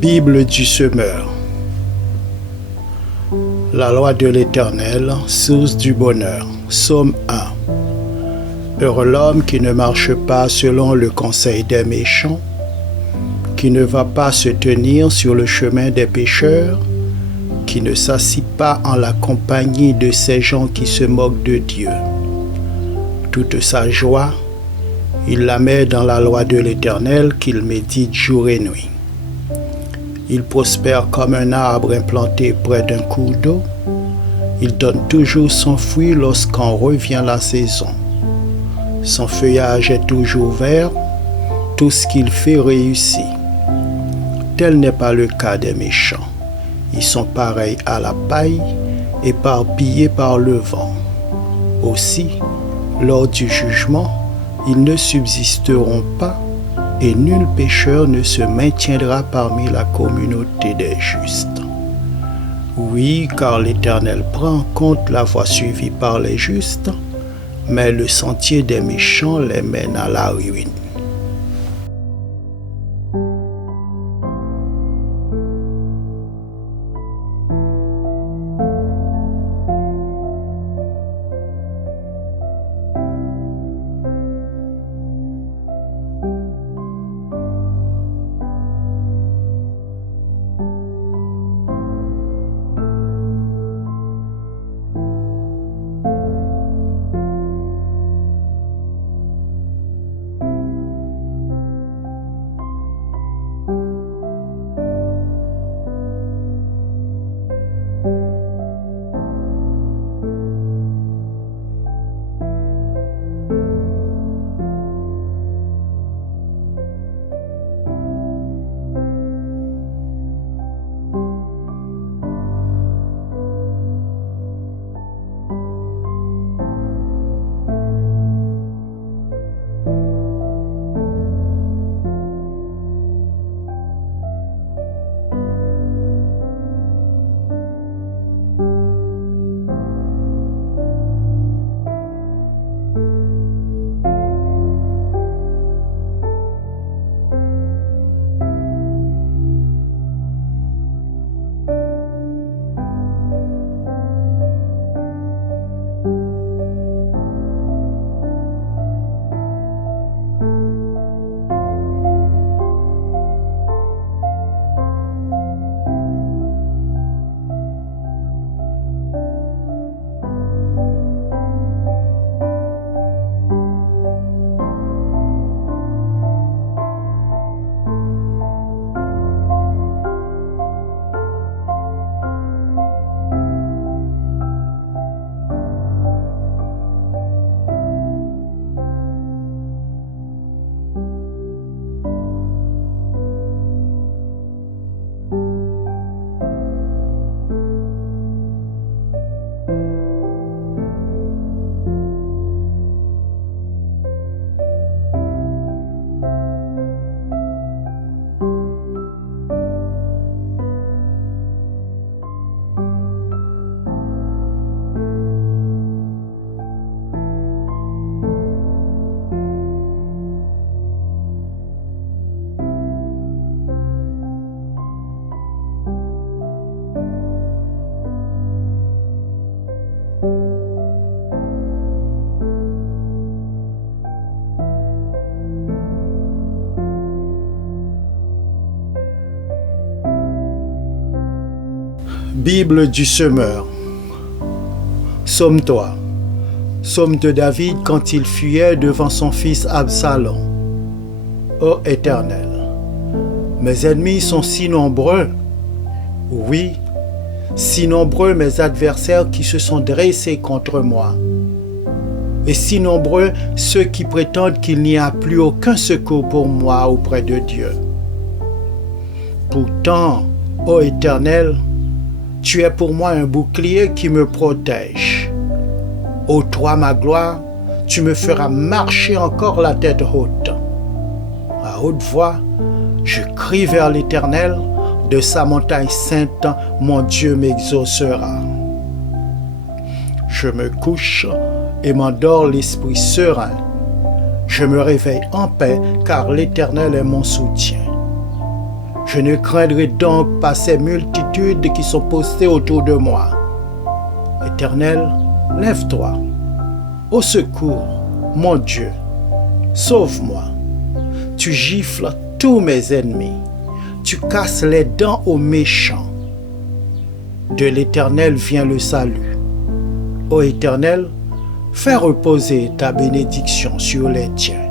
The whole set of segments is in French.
Bible du semeur. La loi de l'Éternel, source du bonheur. Psaume 1. Heureux l'homme qui ne marche pas selon le conseil des méchants, qui ne va pas se tenir sur le chemin des pécheurs, qui ne s'assit pas en la compagnie de ces gens qui se moquent de Dieu. Toute sa joie, il la met dans la loi de l'Éternel qu'il médite jour et nuit. Il prospère comme un arbre implanté près d'un cours d'eau. Il donne toujours son fruit lorsqu'en revient la saison. Son feuillage est toujours vert. Tout ce qu'il fait réussit. Tel n'est pas le cas des méchants. Ils sont pareils à la paille, éparpillés par le vent. Aussi, lors du jugement, ils ne subsisteront pas, et nul pécheur ne se maintiendra parmi la communauté des justes. Oui, car l'Éternel prend en compte la voie suivie par les justes, mais le sentier des méchants les mène à la ruine. Bible du semeur. Psaume 3. Psaume de David quand il fuyait devant son fils Absalom. Ô Éternel, mes ennemis sont si nombreux. Oui, si nombreux mes adversaires qui se sont dressés contre moi. Et si nombreux ceux qui prétendent qu'il n'y a plus aucun secours pour moi auprès de Dieu. Pourtant, ô Éternel, tu es pour moi un bouclier qui me protège. Ô toi, ma gloire, tu me feras marcher encore la tête haute. À haute voix, je crie vers l'Éternel, de sa montagne sainte, mon Dieu m'exaucera. Je me couche et m'endors l'esprit serein. Je me réveille en paix, car l'Éternel est mon soutien. Je ne craindrai donc pas ces multitudes qui sont postées autour de moi. Éternel, lève-toi. Au secours, mon Dieu, sauve-moi. Tu gifles tous mes ennemis. Tu casses les dents aux méchants. De l'Éternel vient le salut. Ô Éternel, fais reposer ta bénédiction sur les tiens.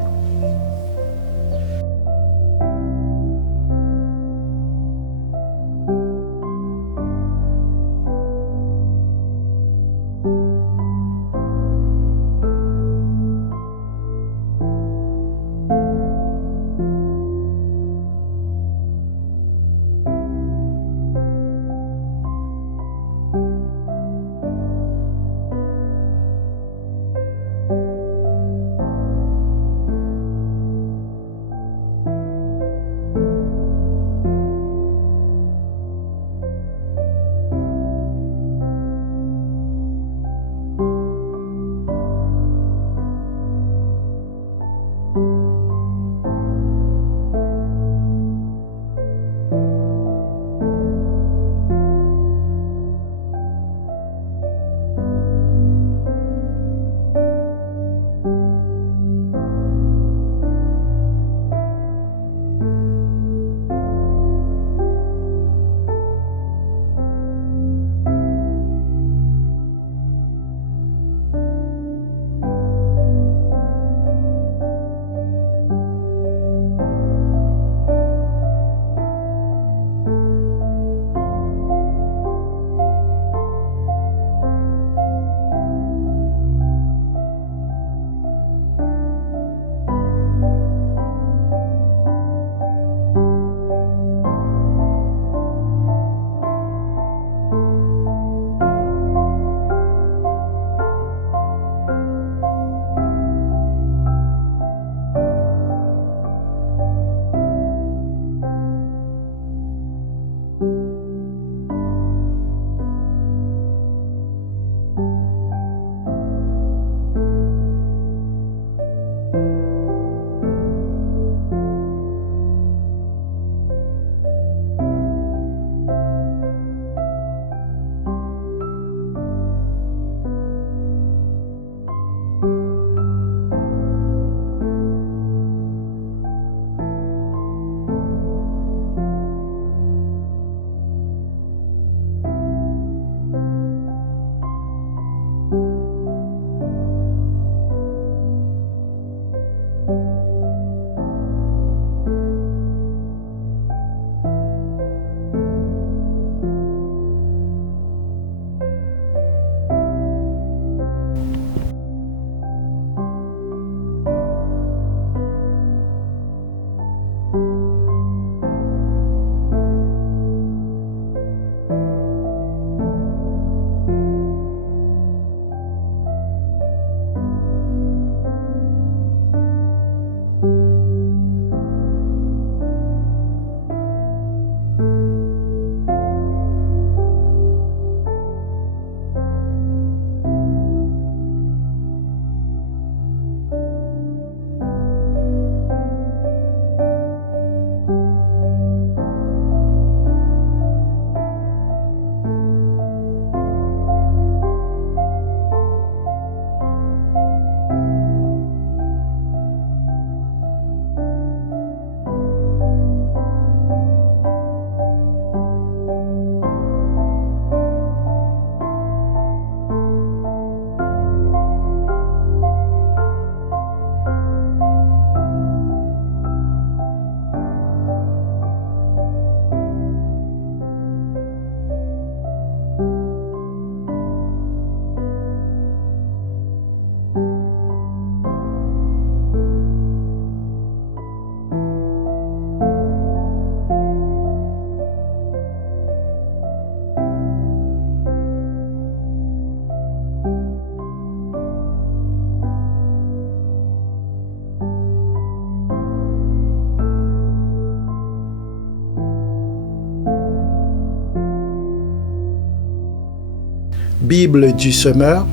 Bible du semeur,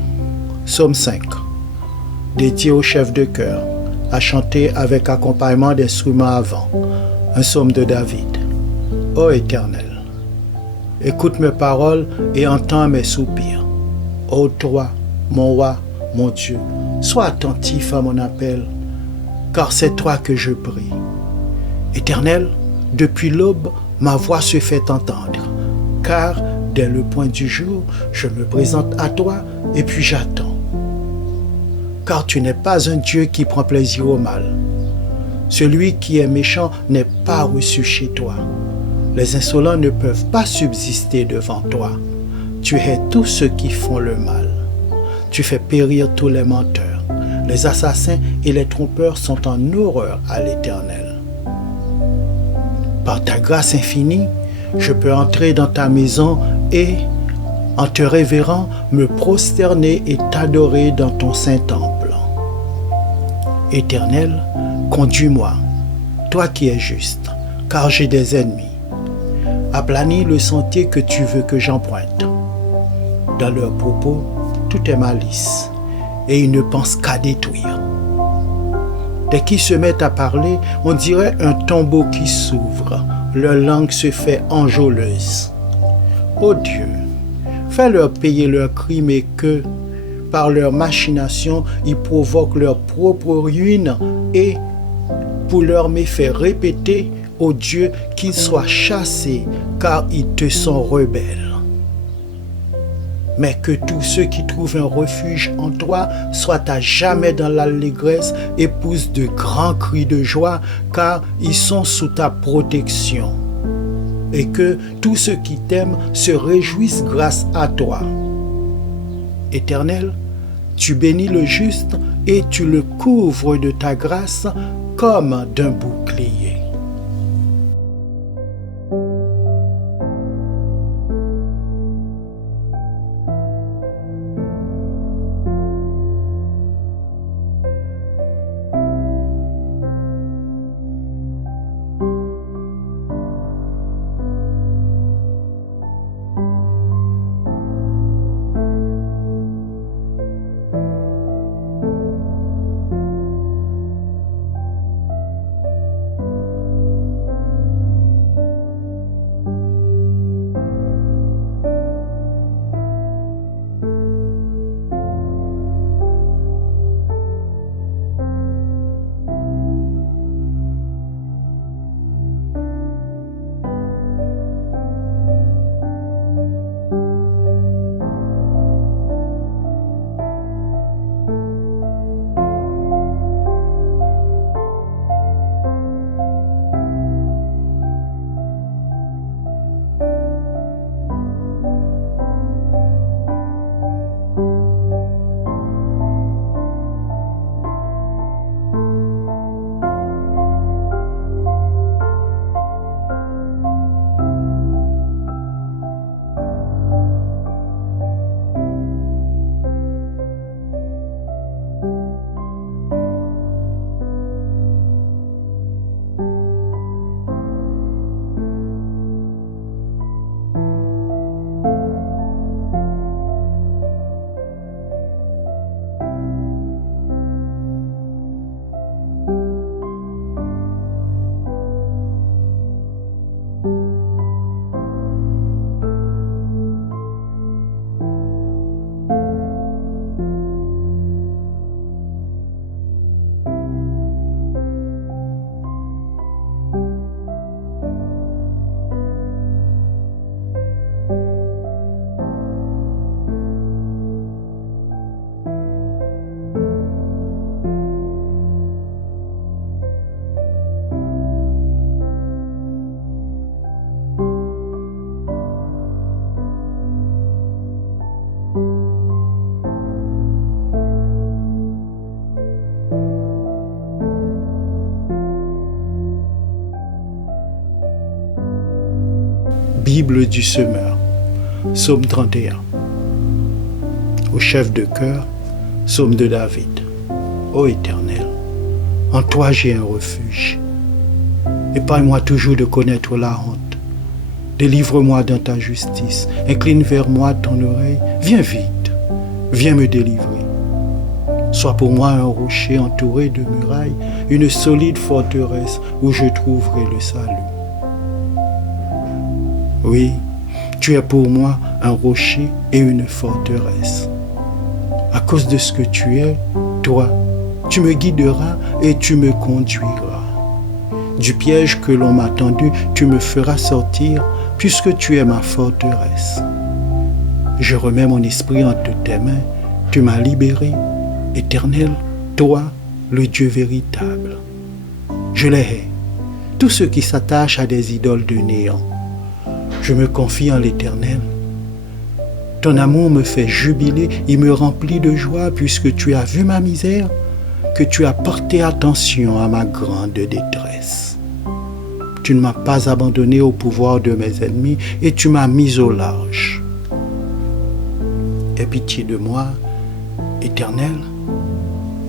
Psaume 5, dédié au chef de chœur, à chanter avec accompagnement d'instruments à vent, un psaume de David. Ô Éternel, écoute mes paroles et entends mes soupirs. Ô toi, mon roi, mon Dieu, sois attentif à mon appel, car c'est toi que je prie. Éternel, depuis l'aube, ma voix se fait entendre, car dès le point du jour, je me présente à toi et puis j'attends. Car tu n'es pas un Dieu qui prend plaisir au mal. Celui qui est méchant n'est pas reçu chez toi. Les insolents ne peuvent pas subsister devant toi. Tu hais tous ceux qui font le mal. Tu fais périr tous les menteurs. Les assassins et les trompeurs sont en horreur à l'Éternel. Par ta grâce infinie, je peux entrer dans ta maison et, en te révérant, me prosterner et t'adorer dans ton saint temple. Éternel, conduis-moi, toi qui es juste, car j'ai des ennemis. Aplanis le sentier que tu veux que j'emprunte. Dans leurs propos, tout est malice, et ils ne pensent qu'à détruire. Dès qu'ils se mettent à parler, on dirait un tombeau qui s'ouvre. Leur langue se fait enjôleuse. Ô Dieu, fais-leur payer leurs crimes et que, par leurs machinations, ils provoquent leur propre ruine et, pour leurs méfaits répétés, ô Dieu, qu'ils soient chassés, car ils te sont rebelles. Mais que tous ceux qui trouvent un refuge en toi soient à jamais dans l'allégresse et poussent de grands cris de joie, car ils sont sous ta protection. Et que tous ceux qui t'aiment se réjouissent grâce à toi. Éternel, tu bénis le juste et tu le couvres de ta grâce comme d'un bouclier. Bible du semeur, Psaume 31. Au chef de chœur, Psaume de David. Ô Éternel, en toi j'ai un refuge. Épargne-moi toujours de connaître la honte. Délivre-moi dans ta justice. Incline vers moi ton oreille. Viens vite, viens me délivrer. Sois pour moi un rocher entouré de murailles, une solide forteresse où je trouverai le salut. Oui, tu es pour moi un rocher et une forteresse. À cause de ce que tu es, toi, tu me guideras et tu me conduiras. Du piège que l'on m'a tendu, tu me feras sortir, puisque tu es ma forteresse. Je remets mon esprit entre tes mains, tu m'as libéré, Éternel, toi, le Dieu véritable. Je les hais, tous ceux qui s'attachent à des idoles de néant. Je me confie en l'Éternel. Ton amour me fait jubiler, il me remplit de joie puisque tu as vu ma misère, que tu as porté attention à ma grande détresse. Tu ne m'as pas abandonné au pouvoir de mes ennemis et tu m'as mis au large. Aie pitié de moi, Éternel.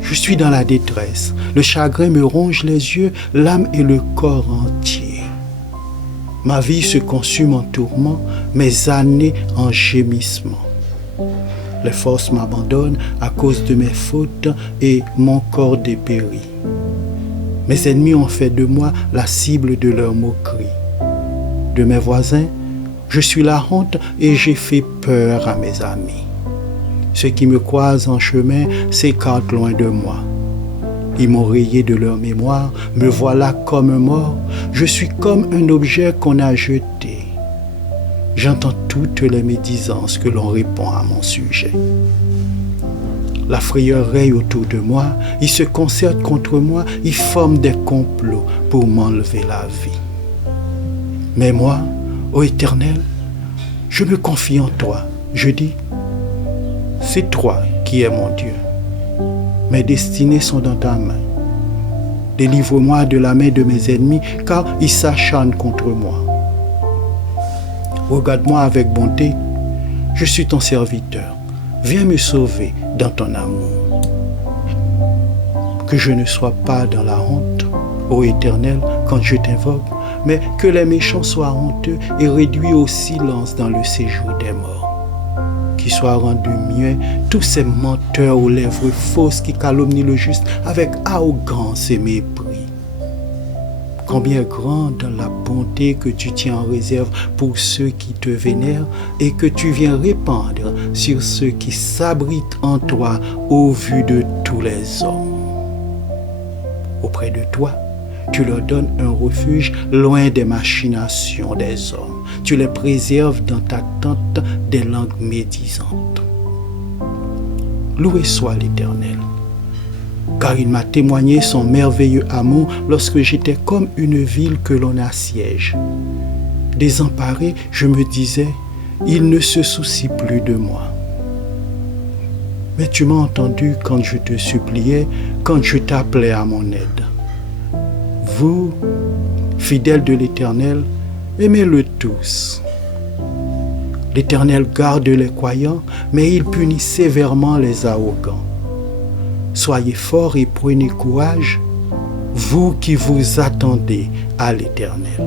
Je suis dans la détresse. Le chagrin me ronge les yeux, l'âme et le corps entier. Ma vie se consume en tourments, mes années en gémissements. Les forces m'abandonnent à cause de mes fautes et mon corps dépérit. Mes ennemis ont fait de moi la cible de leurs moqueries. De mes voisins, je suis la honte et j'ai fait peur à mes amis. Ceux qui me croisent en chemin s'écartent loin de moi. Ils m'ont rayé de leur mémoire, me voilà comme un mort. Je suis comme un objet qu'on a jeté. J'entends toutes les médisances que l'on répond à mon sujet. La frayeur règne autour de moi, ils se concertent contre moi, ils forment des complots pour m'enlever la vie. Mais moi, ô Éternel, je me confie en toi. Je dis, c'est toi qui es mon Dieu. Mes destinées sont dans ta main. Délivre-moi de la main de mes ennemis, car ils s'acharnent contre moi. Regarde-moi avec bonté, je suis ton serviteur. Viens me sauver dans ton amour. Que je ne sois pas dans la honte, ô Éternel, quand je t'invoque, mais que les méchants soient honteux et réduits au silence dans le séjour des morts. Qu'ils soient rendus muets tous ces menteurs aux lèvres fausses qui calomnient le juste avec arrogance et mépris. Combien grande la bonté que tu tiens en réserve pour ceux qui te vénèrent et que tu viens répandre sur ceux qui s'abritent en toi au vu de tous les hommes. Auprès de toi, tu leur donnes un refuge loin des machinations des hommes. Tu les préserves dans ta tente des langues médisantes. Loué soit l'Éternel, car il m'a témoigné son merveilleux amour lorsque j'étais comme une ville que l'on assiège. Désemparé, je me disais, il ne se soucie plus de moi. Mais tu m'as entendu quand je te suppliais, quand je t'appelais à mon aide. Vous, fidèles de l'Éternel, aimez-le tous. L'Éternel garde les croyants, mais il punit sévèrement les arrogants. Soyez forts et prenez courage, vous qui vous attendez à l'Éternel.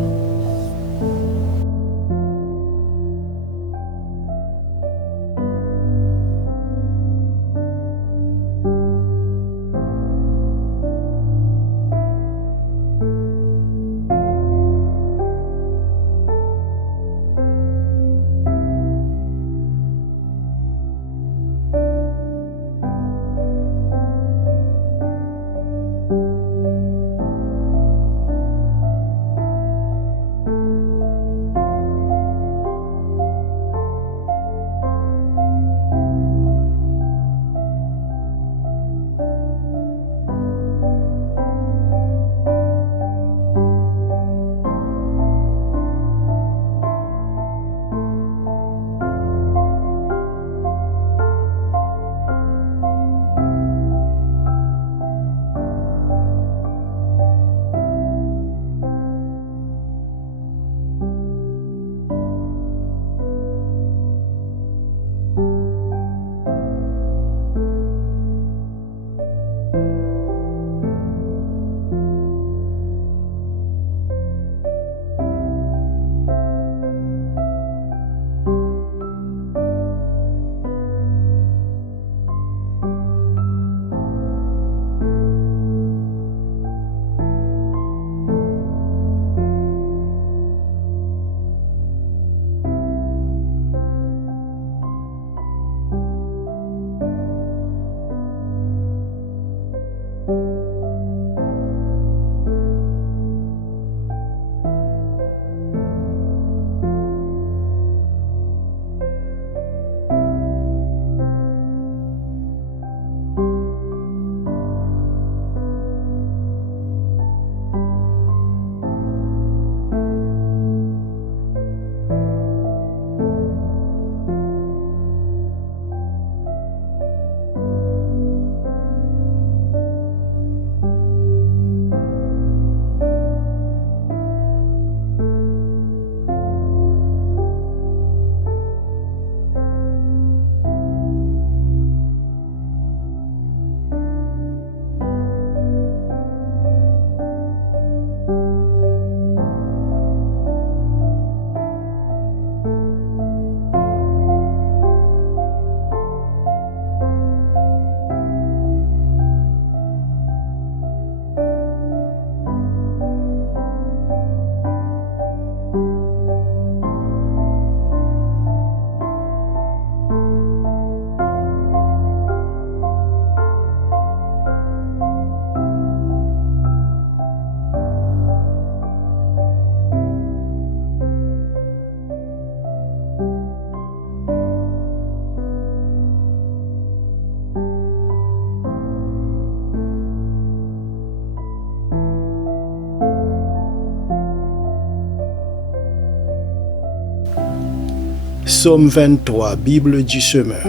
Psaume 23, Bible du Semeur.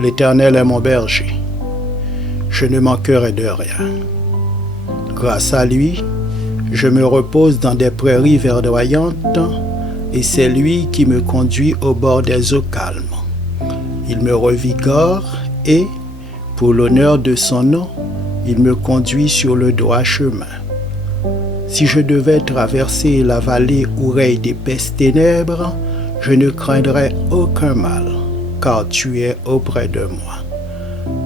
L'Éternel est mon berger. Je ne manquerai de rien. Grâce à lui, je me repose dans des prairies verdoyantes, et c'est lui qui me conduit au bord des eaux calmes. Il me revigore et, pour l'honneur de son nom, il me conduit sur le droit chemin. Si je devais traverser la vallée où règnent d'épaisses ténèbres, je ne craindrais aucun mal, car tu es auprès de moi.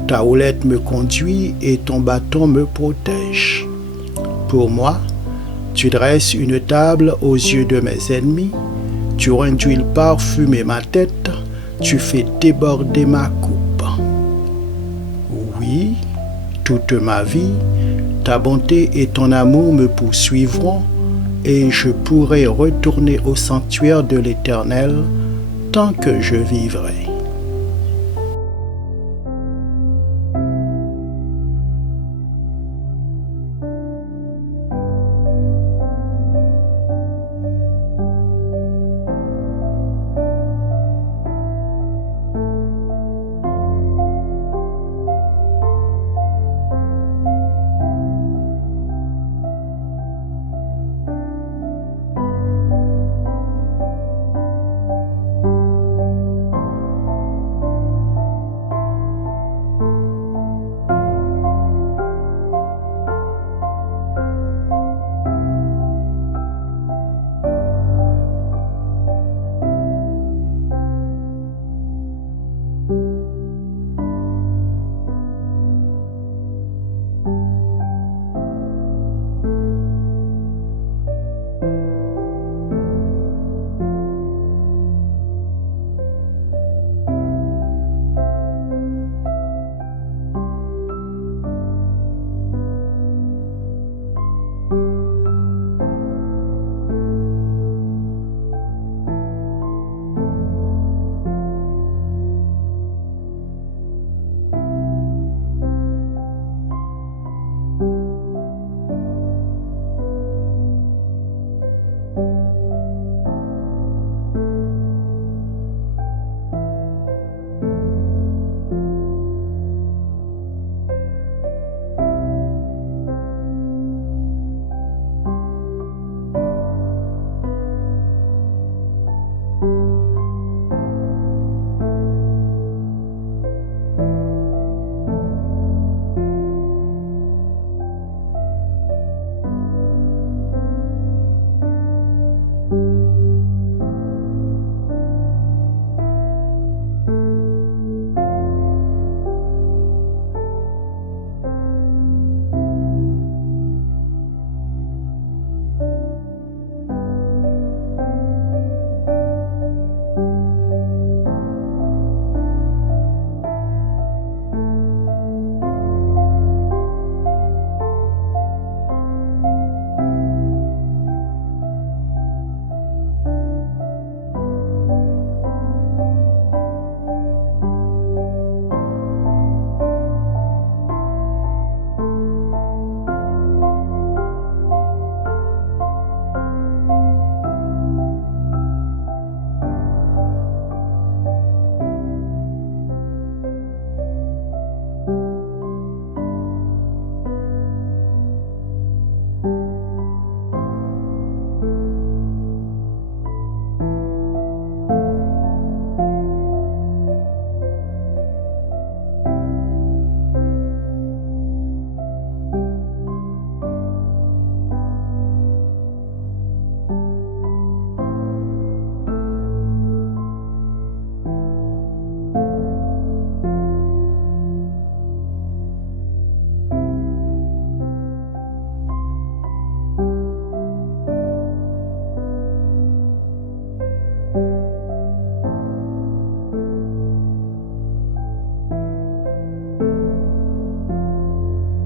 Ta houlette me conduit et ton bâton me protège. Pour moi, tu dresses une table aux yeux de mes ennemis, tu rends d'huile parfumée ma tête, tu fais déborder ma coupe. Oui, toute ma vie, ta bonté et ton amour me poursuivront, et je pourrai retourner au sanctuaire de l'Éternel tant que je vivrai.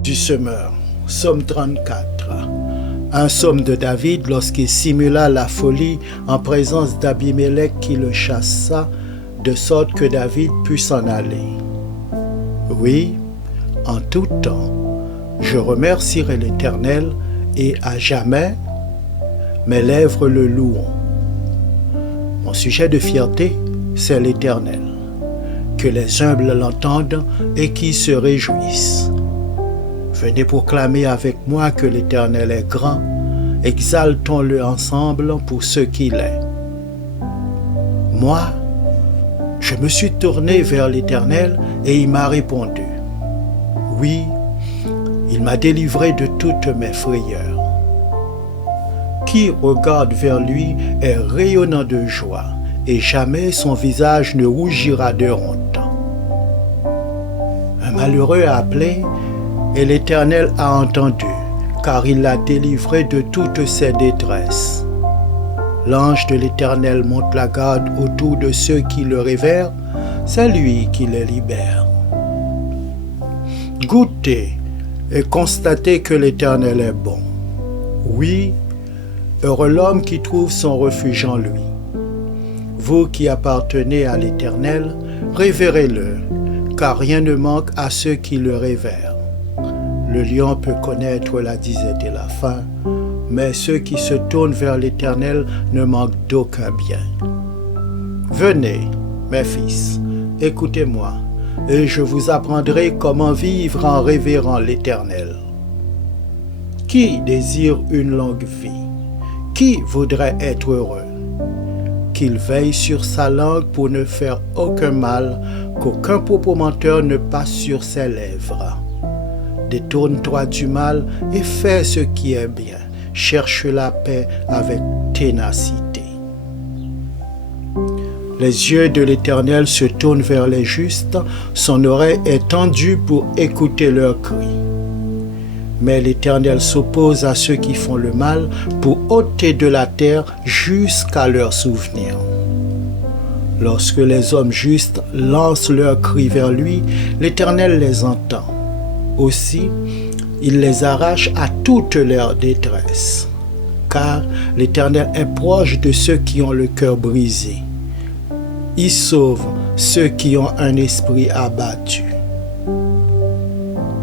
Du semeur, Psaume 34. Un psaume de David lorsqu'il simula la folie en présence d'Abimelech qui le chassa, de sorte que David put s'en aller. Oui, en tout temps, je remercierai l'Éternel et à jamais mes lèvres le loueront. Mon sujet de fierté, c'est l'Éternel. Que les humbles l'entendent et qu'ils se réjouissent. Venez proclamer avec moi que l'Éternel est grand, exaltons-le ensemble pour ce qu'il est. Moi, je me suis tourné vers l'Éternel et il m'a répondu. Oui, il m'a délivré de toutes mes frayeurs. Qui regarde vers lui est rayonnant de joie, et jamais son visage ne rougira de honte. Un malheureux a appelé, et l'Éternel a entendu, car il l'a délivré de toutes ses détresses. L'ange de l'Éternel monte la garde autour de ceux qui le révèrent, c'est lui qui les libère. Goûtez et constatez que l'Éternel est bon. Oui, heureux l'homme qui trouve son refuge en lui. Vous qui appartenez à l'Éternel, révérez-le, car rien ne manque à ceux qui le révèrent. Le lion peut connaître la disette et la faim, mais ceux qui se tournent vers l'Éternel ne manquent d'aucun bien. Venez, mes fils, écoutez-moi, et je vous apprendrai comment vivre en révérant l'Éternel. Qui désire une longue vie? Qui voudrait être heureux? Qu'il veille sur sa langue pour ne faire aucun mal, qu'aucun propos menteur ne passe sur ses lèvres. Détourne-toi du mal et fais ce qui est bien. Cherche la paix avec ténacité. Les yeux de l'Éternel se tournent vers les justes, son oreille est tendue pour écouter leurs cris. Mais l'Éternel s'oppose à ceux qui font le mal pour ôter de la terre jusqu'à leur souvenir. Lorsque les hommes justes lancent leurs cris vers lui, l'Éternel les entend. Aussi, il les arrache à toute leur détresse. Car l'Éternel est proche de ceux qui ont le cœur brisé. Il sauve ceux qui ont un esprit abattu.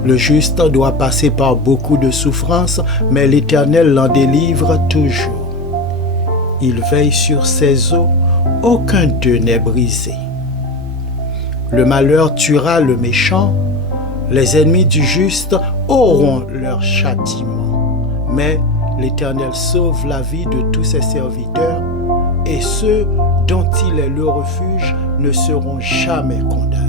Le juste doit passer par beaucoup de souffrances, mais l'Éternel l'en délivre toujours. Il veille sur ses os, aucun d'eux n'est brisé. Le malheur tuera le méchant, les ennemis du juste auront leur châtiment. Mais l'Éternel sauve la vie de tous ses serviteurs, et ceux dont il est le refuge ne seront jamais condamnés.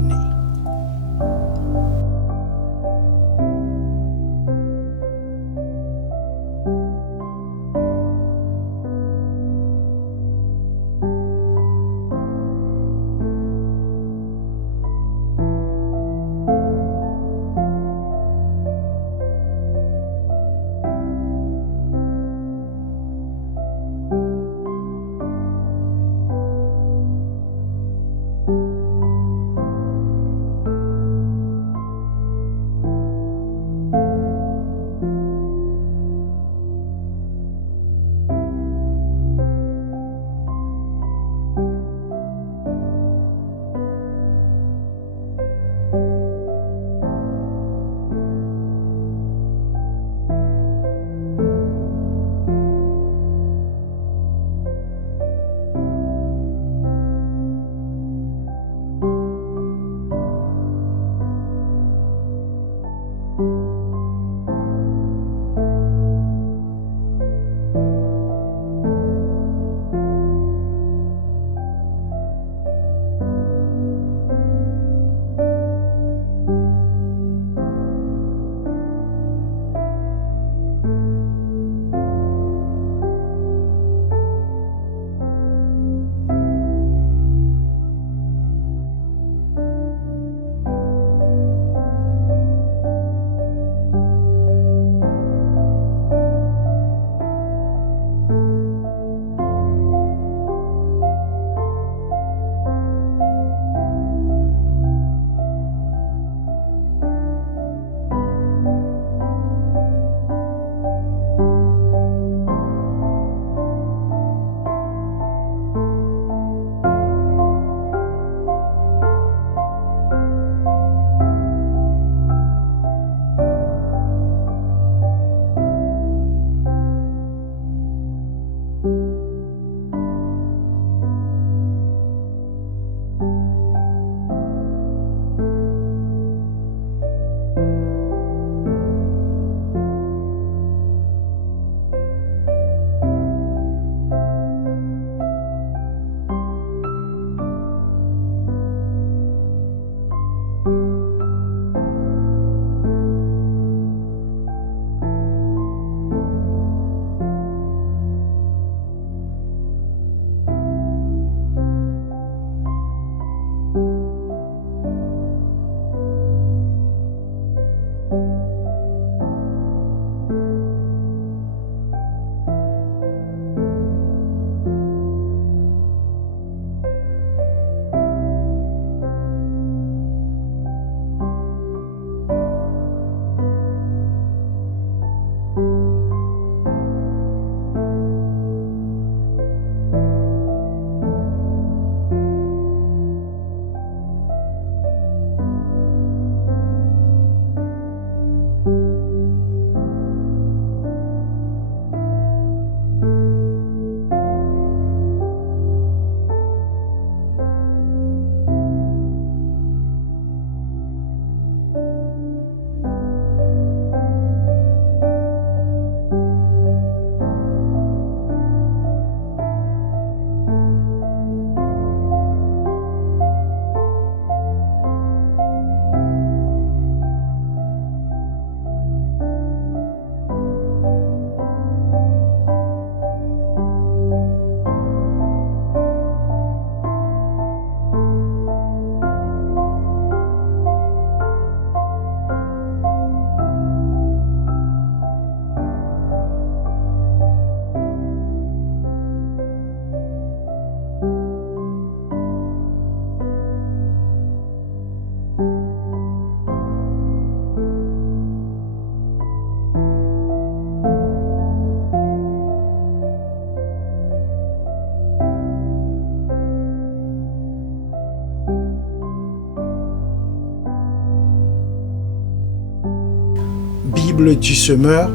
Bible du semeur,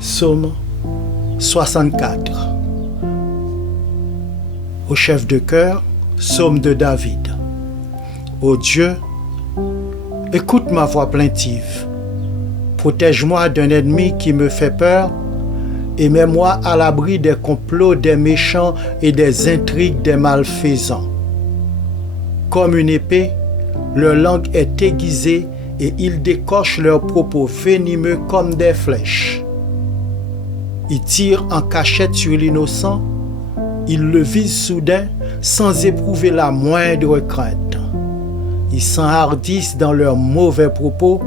Psaume 64. Au chef de chœur, Psaume de David. Ô Dieu, écoute ma voix plaintive. Protège-moi d'un ennemi qui me fait peur et mets-moi à l'abri des complots des méchants et des intrigues des malfaisants. Comme une épée, leur langue est aiguisée et ils décochent leurs propos venimeux comme des flèches. Ils tirent en cachette sur l'innocent, ils le visent soudain sans éprouver la moindre crainte. Ils s'enhardissent dans leurs mauvais propos,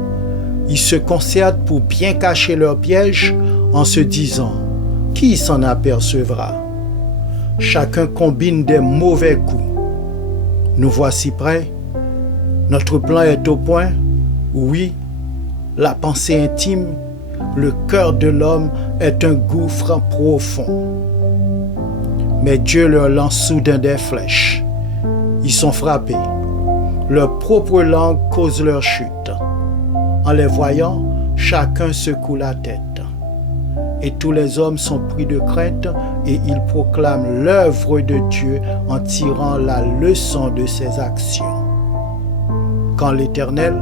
ils se concertent pour bien cacher leurs pièges en se disant « Qui s'en apercevra ?» Chacun combine des mauvais coups. Nous voici prêts. Notre plan est au point. Oui, la pensée intime, le cœur de l'homme est un gouffre profond. Mais Dieu leur lance soudain des flèches. Ils sont frappés. Leur propre langue cause leur chute. En les voyant, chacun secoue la tête. Et tous les hommes sont pris de crainte et ils proclament l'œuvre de Dieu en tirant la leçon de ses actions. Quand l'Éternel,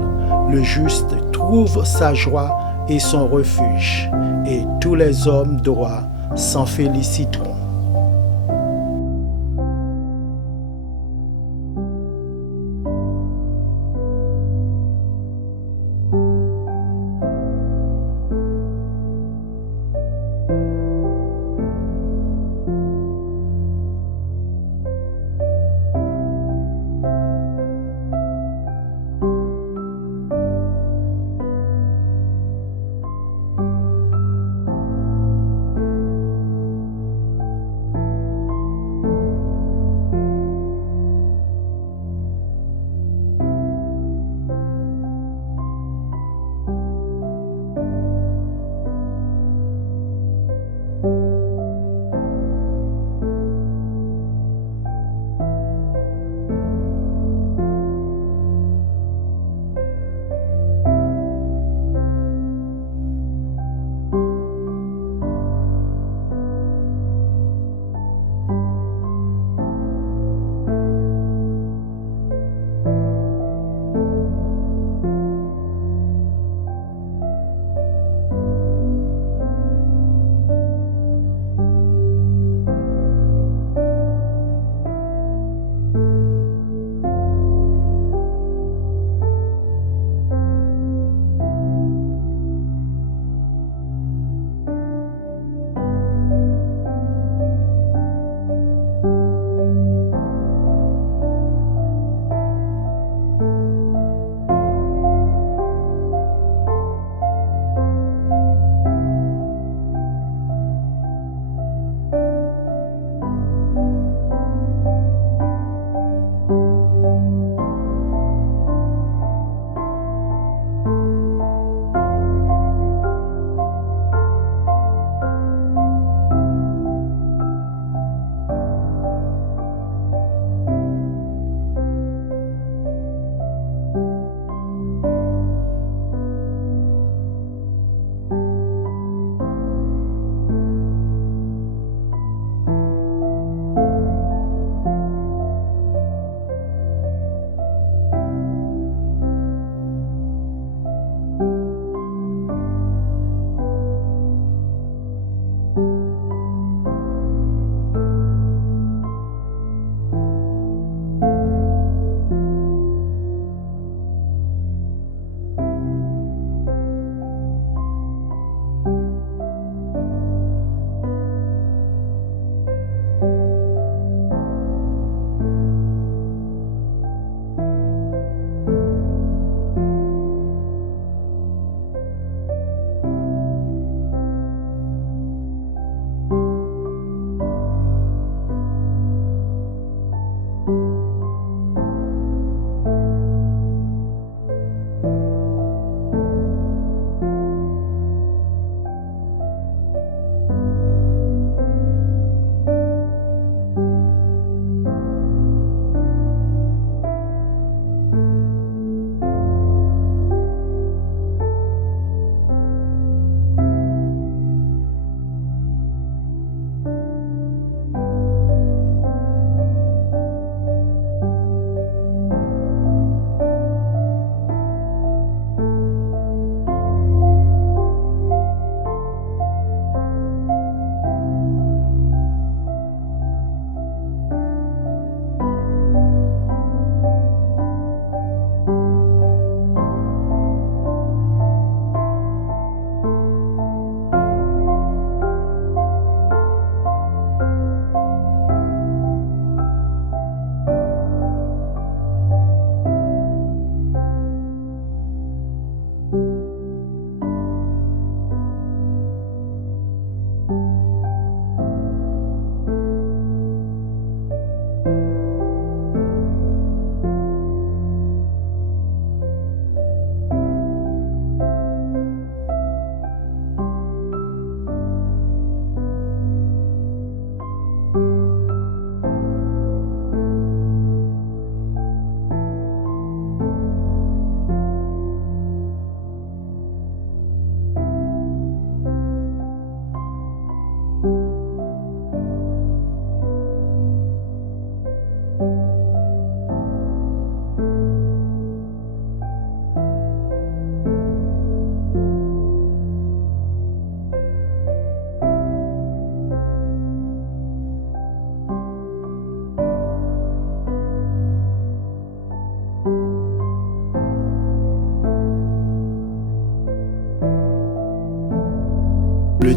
le juste, trouve sa joie et son refuge, et tous les hommes droits s'en féliciteront.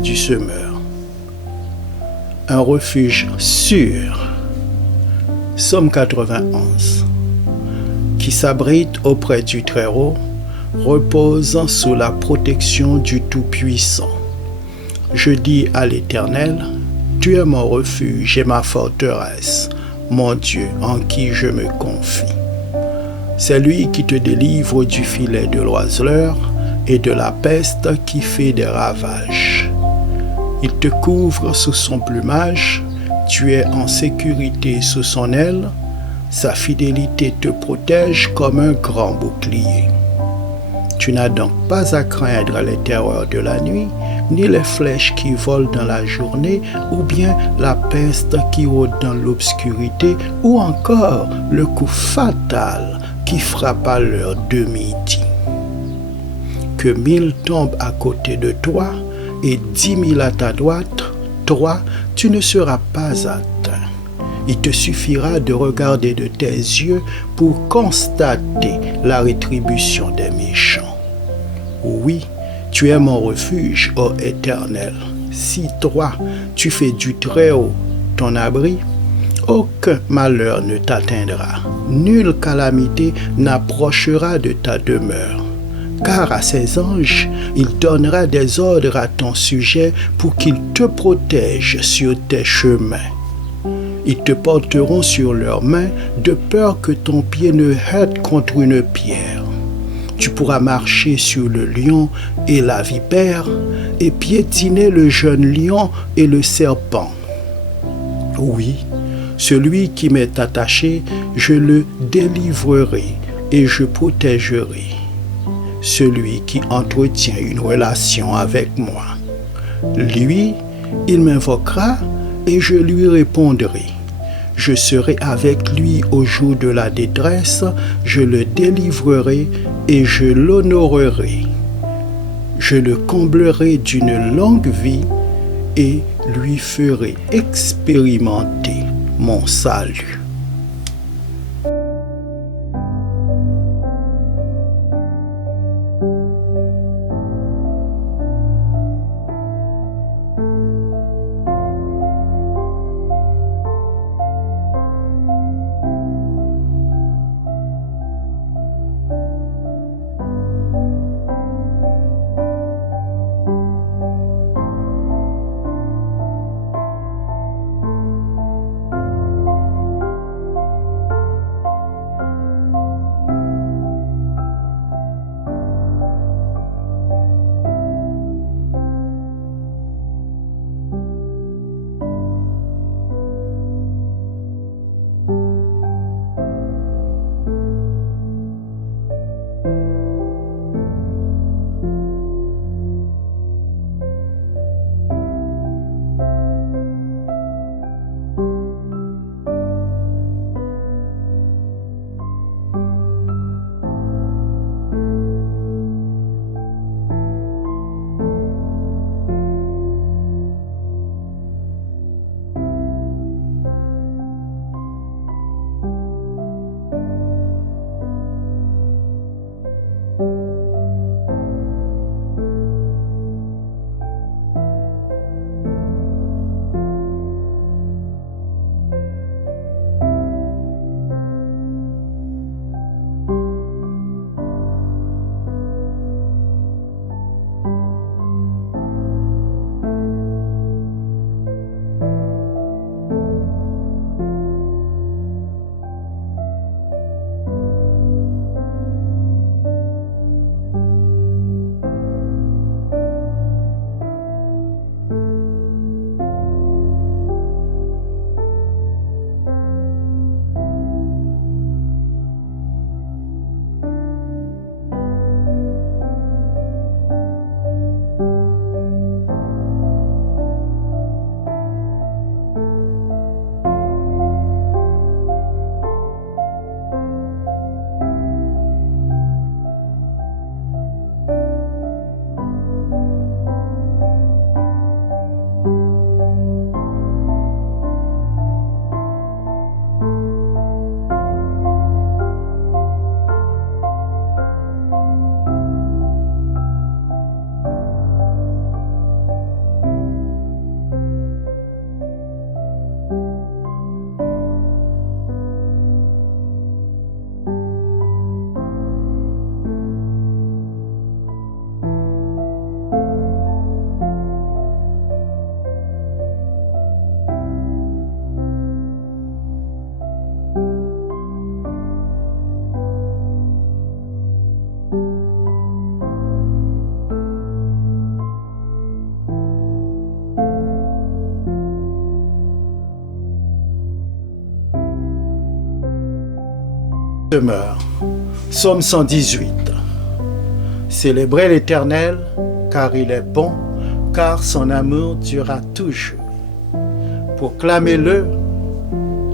du semeur. Un refuge sûr. Psaume 91. Qui s'abrite auprès du Très-Haut, repose sous la protection du Tout-Puissant. Je dis à l'Éternel, tu es mon refuge et ma forteresse, mon Dieu en qui je me confie. C'est lui qui te délivre du filet de l'oiseleur et de la peste qui fait des ravages. Il te couvre sous son plumage, tu es en sécurité sous son aile, sa fidélité te protège comme un grand bouclier. Tu n'as donc pas à craindre les terreurs de la nuit, ni les flèches qui volent dans la journée, ou bien la peste qui rôde dans l'obscurité, ou encore le coup fatal qui frappe à l'heure de midi. Que 1000 tombent à côté de toi et 10 000 à ta droite, toi, tu ne seras pas atteint. Il te suffira de regarder de tes yeux pour constater la rétribution des méchants. Oui, tu es mon refuge, ô Éternel. Si toi, tu fais du Très-Haut ton abri, aucun malheur ne t'atteindra. Nulle calamité n'approchera de ta demeure. Car à ses anges, il donnera des ordres à ton sujet pour qu'ils te protègent sur tes chemins. Ils te porteront sur leurs mains de peur que ton pied ne heurte contre une pierre. Tu pourras marcher sur le lion et la vipère et piétiner le jeune lion et le serpent. Oui, celui qui m'est attaché, je le délivrerai et je protégerai. Celui qui entretient une relation avec moi. Lui, il m'invoquera et je lui répondrai. Je serai avec lui au jour de la détresse, je le délivrerai et je l'honorerai. Je le comblerai d'une longue vie et lui ferai expérimenter mon salut. demeure. Psaume 118. Célébrez l'Éternel, car il est bon, car son amour durera toujours. Proclamez-le,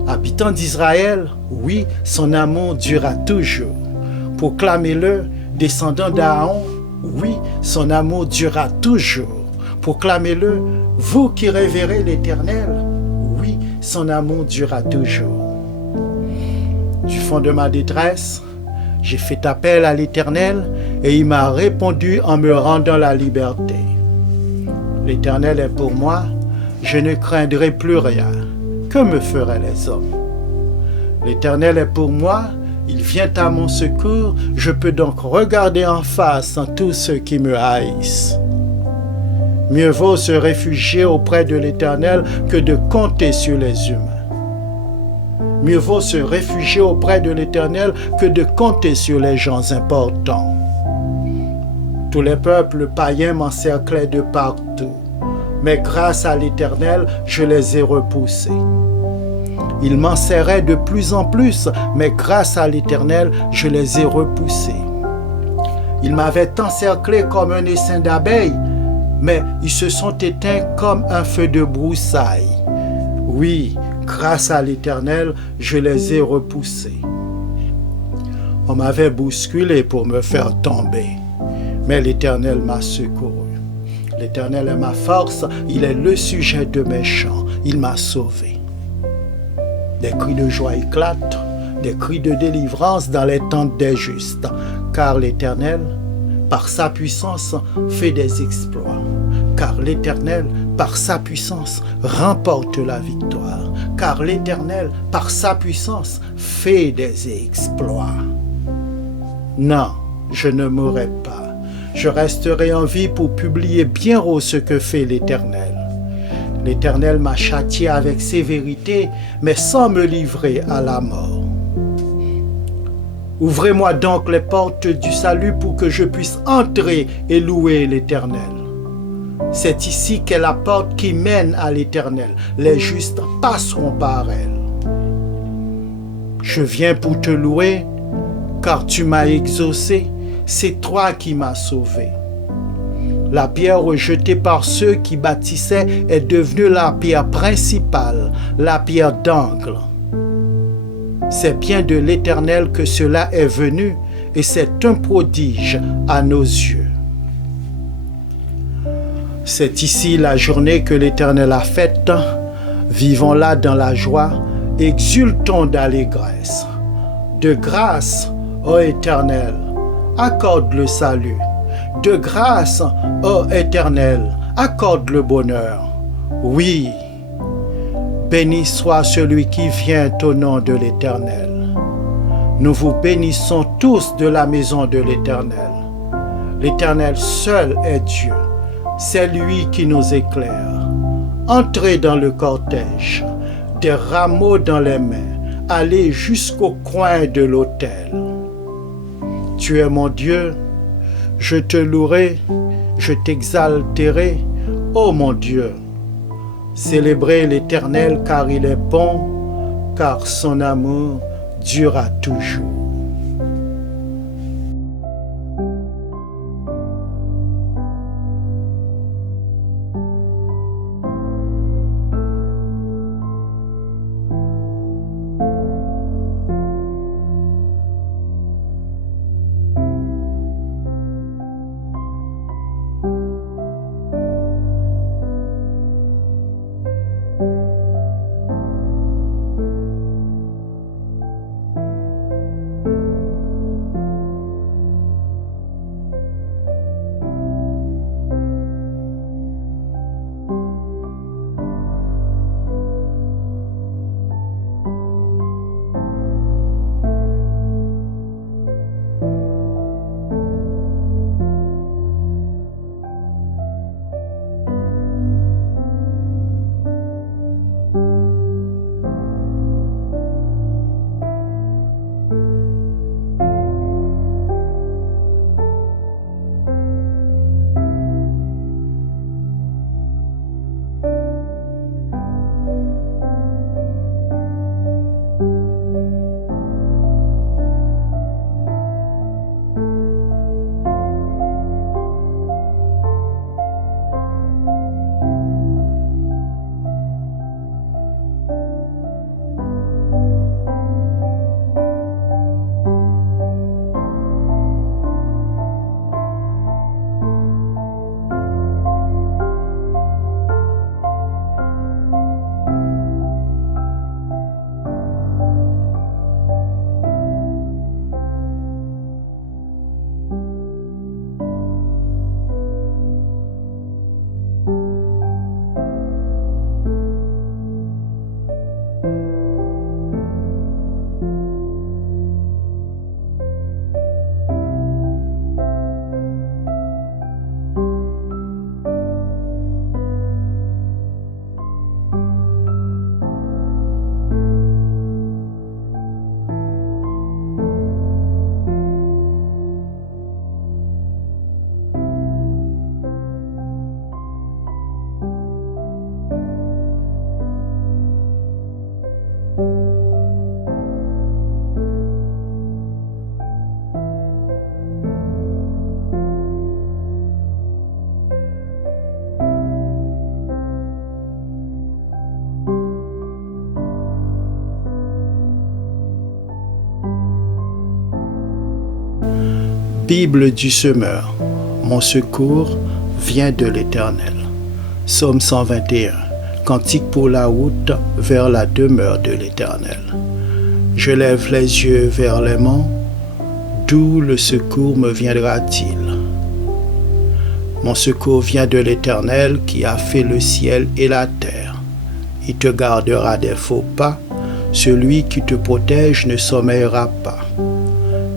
habitants d'Israël, oui, son amour durera toujours. Proclamez-le, descendants d'Aaron, oui, son amour durera toujours. Proclamez-le, vous qui révérez l'Éternel, oui, son amour durera toujours. Du fond de ma détresse, j'ai fait appel à l'Éternel et il m'a répondu en me rendant la liberté. L'Éternel est pour moi, je ne craindrai plus rien. Que me feraient les hommes? L'Éternel est pour moi, il vient à mon secours, je peux donc regarder en face tous ceux qui me haïssent. Mieux vaut se réfugier auprès de l'Éternel que de compter sur les humains. Mieux vaut se réfugier auprès de l'Éternel que de compter sur les gens importants. Tous les peuples païens m'encerclaient de partout, mais grâce à l'Éternel, je les ai repoussés. Ils m'enserraient de plus en plus, mais grâce à l'Éternel, je les ai repoussés. Ils m'avaient encerclé comme un essaim d'abeilles, mais ils se sont éteints comme un feu de broussailles. Oui, grâce à l'Éternel, je les ai repoussés. On m'avait bousculé pour me faire tomber, mais l'Éternel m'a secouru. L'Éternel est ma force, il est le sujet de mes chants, il m'a sauvé. Des cris de joie éclatent, des cris de délivrance dans les tentes des justes, car l'Éternel, par sa puissance, fait des exploits. Car l'Éternel, par sa puissance, remporte la victoire. Car l'Éternel, par sa puissance, fait des exploits. Non, je ne mourrai pas. Je resterai en vie pour publier bien haut ce que fait l'Éternel. L'Éternel m'a châtié avec sévérité, mais sans me livrer à la mort. Ouvrez-moi donc les portes du salut pour que je puisse entrer et louer l'Éternel. C'est ici qu'est la porte qui mène à l'Éternel. Les justes passeront par elle. Je viens pour te louer, car tu m'as exaucé. C'est toi qui m'as sauvé. La pierre rejetée par ceux qui bâtissaient est devenue la pierre principale, la pierre d'angle. C'est bien de l'Éternel que cela est venu, et c'est un prodige à nos yeux. C'est ici la journée que l'Éternel a faite. Vivons-la dans la joie, exultons d'allégresse. De grâce, ô Éternel, accorde le salut. De grâce, ô Éternel, accorde le bonheur. Oui, béni soit celui qui vient au nom de l'Éternel. Nous vous bénissons tous de la maison de l'Éternel. L'Éternel seul est Dieu. C'est lui qui nous éclaire. Entrez dans le cortège, des rameaux dans les mains, allez jusqu'au coin de l'autel. Tu es mon Dieu, je te louerai, je t'exalterai, ô mon Dieu. Célébrez l'Éternel car il est bon, car son amour durera toujours. Bible du semeur, mon secours vient de l'Éternel. Psaume 121, cantique pour la route vers la demeure de l'Éternel. Je lève les yeux vers les monts, d'où le secours me viendra-t-il? Mon secours vient de l'Éternel qui a fait le ciel et la terre. Il te gardera des faux pas, celui qui te protège ne sommeillera pas.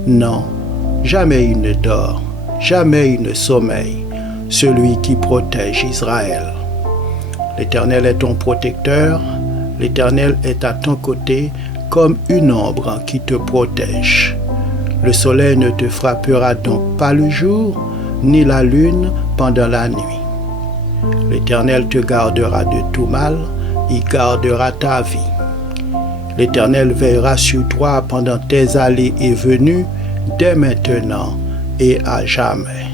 Non, jamais il ne dort, jamais il ne sommeille, celui qui protège Israël. L'Éternel est ton protecteur, l'Éternel est à ton côté comme une ombre qui te protège. Le soleil ne te frappera donc pas le jour, ni la lune pendant la nuit. L'Éternel te gardera de tout mal, il gardera ta vie. L'Éternel veillera sur toi pendant tes allées et venues, dès maintenant et à jamais.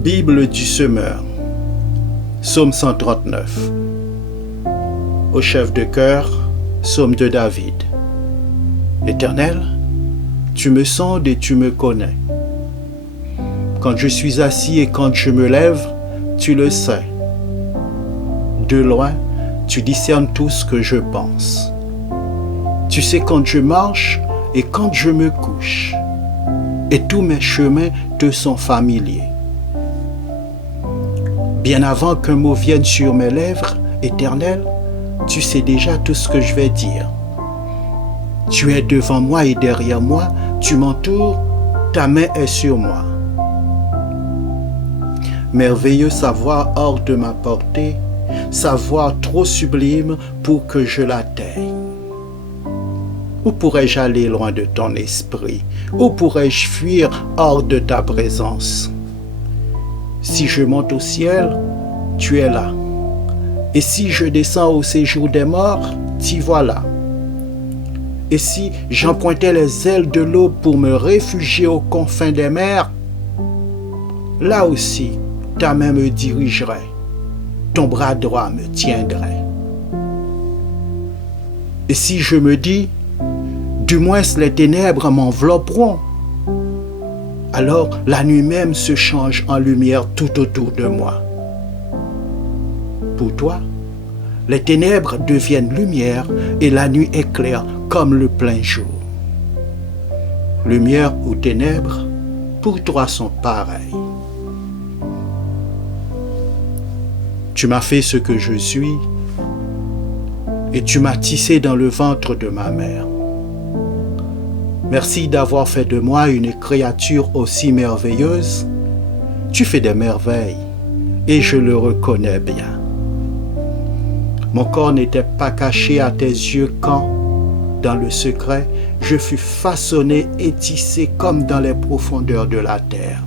Bible du semeur, Psaume 139. Au chef de chœur, Psaume de David. Éternel, tu me sondes et tu me connais. Quand je suis assis et quand je me lève, tu le sais. De loin, tu discernes tout ce que je pense. Tu sais quand je marche et quand je me couche, et tous mes chemins te sont familiers. Bien avant qu'un mot vienne sur mes lèvres, Éternel, tu sais déjà tout ce que je vais dire. Tu es devant moi et derrière moi, tu m'entoures, ta main est sur moi. merveilleux savoir hors de ma portée, savoir trop sublime pour que je l'atteigne. Où pourrais-je aller loin de ton esprit? Où pourrais-je fuir hors de ta présence? Si je monte au ciel, tu es là. Et si je descends au séjour des morts, t'y voilà. Et si j'empruntais les ailes de l'aube pour me réfugier aux confins des mers, là aussi, ta main me dirigerait, ton bras droit me tiendrait. Et si je me dis, du moins les ténèbres m'envelopperont, alors la nuit même se change en lumière tout autour de moi. Pour toi, les ténèbres deviennent lumière et la nuit éclaire comme le plein jour. Lumière ou ténèbres, pour toi sont pareils. Tu m'as fait ce que je suis et tu m'as tissé dans le ventre de ma mère. Merci d'avoir fait de moi une créature aussi merveilleuse. Tu fais des merveilles et je le reconnais bien. Mon corps n'était pas caché à tes yeux quand, dans le secret, je fus façonné et tissé comme dans les profondeurs de la terre.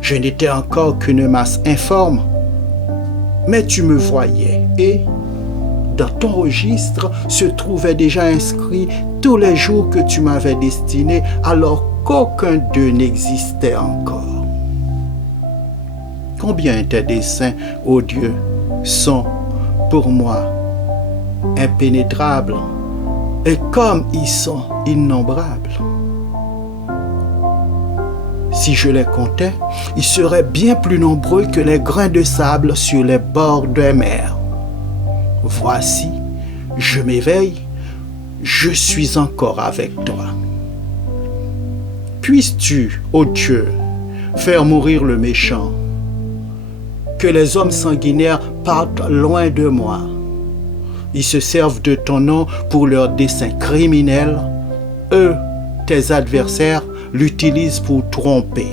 Je n'étais encore qu'une masse informe, mais tu me voyais et, dans ton registre, se trouvaient déjà inscrits tous les jours que tu m'avais destinés alors qu'aucun d'eux n'existait encore. Combien tes desseins, ô Dieu, sont pour moi impénétrables et comme ils sont innombrables. Si je les comptais, ils seraient bien plus nombreux que les grains de sable sur les bords des mers. Voici, je m'éveille, je suis encore avec toi. Puisses-tu, ô Dieu, faire mourir le méchant, que les hommes sanguinaires partent loin de moi. Ils se servent de ton nom pour leurs desseins criminels. Eux, tes adversaires, l'utilisent pour tromper.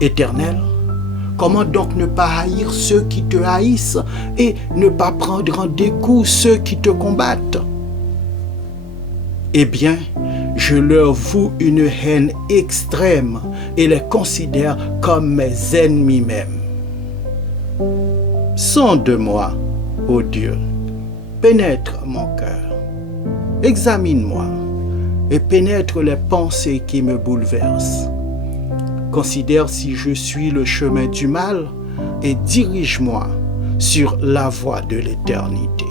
Éternel, comment donc ne pas haïr ceux qui te haïssent et ne pas prendre en dégoût ceux qui te combattent? Eh bien, je leur voue une haine extrême et les considère comme mes ennemis même. Sonde-moi, ô Dieu, pénètre mon cœur, examine-moi et pénètre les pensées qui me bouleversent. Considère si je suis le chemin du mal et dirige-moi sur la voie de l'éternité.